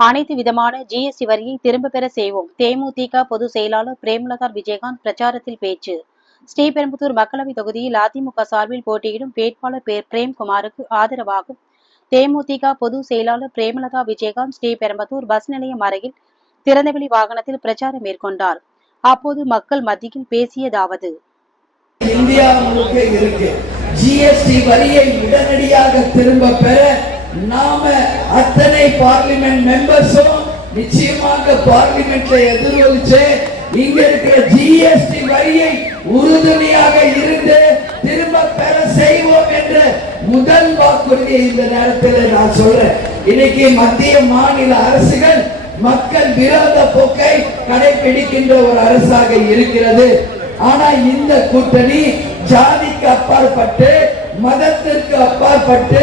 அனைத்து விதமான ஜிஎஸ்டி வரியை திரும்ப பெற செய்வோம். தேமுதிக பொதுச் செயலாளர் பிரேமலதா விஜயகாந்த் பிரச்சாரத்தில் பேச்சு. ஸ்ரீபெரும்புத்தூர் மக்களவை தொகுதியில் அதிமுக சார்பில் போட்டியிடும் வேட்பாளர் பிரேம்குமாருக்கு ஆதரவாக தேமுதிக பொதுச் செயலாளர் பிரேமலதா விஜயகாந்த் ஸ்ரீபெரும்புத்தூர் பஸ் நிலையம் அருகில் திறந்தவெளி வாகனத்தில் பிரச்சாரம் மேற்கொண்டார். அப்போது மக்கள் மத்தியில் பேசியதாவது. இந்தியா முழுக்க இருக்கு. ஜிஎஸ்டி வரியை உடனடியாக திரும்ப பெற நாம அத்தனை பார்லிமெண்ட் மெம்பர்ஸும் நிச்சயமாக பார்லிமெண்ட்ல எதிரொலிச்சு இங்க இருக்கிற ஜிஎஸ்டி வரியை உறுதுணையாக இருந்து திரும்ப பெற செய்வோம் என்ற முதல் வாக்குறுதியை இந்த நேரத்தில் நான் சொல்றேன். இன்னைக்கு மத்திய மாநில அரசுகள் மக்கள் விரோத போக்கை கடைபிடிக்கின்ற ஒரு அரசாக இருக்கிறது. ஆனா இந்த கூட்டணி ஜாதிக்கு அப்பாற்பட்டு மதத்திற்கு அப்பாற்பட்டு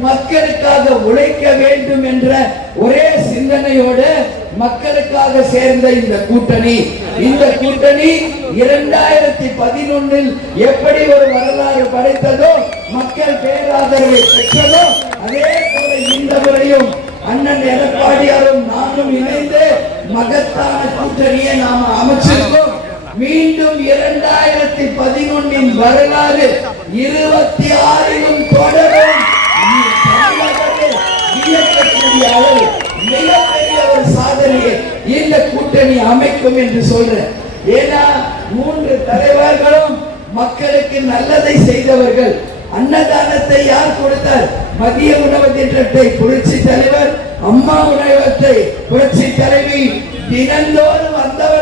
மக்களுக்காக உழைக்க வேண்டும் என்ற ஒரே சிந்தனையோடு மக்களுக்காக சேர்ந்த இந்த கூட்டணி. இந்த கூட்டணி இரண்டாயிரத்தி பதினொன்னில் எப்படி ஒரு வரலாறு படைத்ததோ மக்கள் பேராதரவை பெற்றதோ அதே போல இந்த முறையும் அண்ணன் எடப்பாடியாரும் நானும் இணைந்து மகத்தான கூட்டணியை நாம அமைச்சிருக்கோம். மீண்டும் இரண்டாயிரத்தி பதினொன்னின் வரலாறு இருபத்தி ஆறிலும் தொடரும் இ- அளவு மிகப்பெரிய ஒரு சாதனையை இந்த கூட்டணி அமைக்கும் என்று சொல்றேன். ஏன்னா மூன்று தலைவர்களும் மக்களுக்கு நல்லதை செய்தவர்கள். அன்னதானத்தை யார் கொடுத்தார்? மதிய உணவு திட்டத்தை புரட்சி தலைவர் அம்மா உணவகத்தை புரட்சி தலைவி தினந்தோறும் வந்தவர்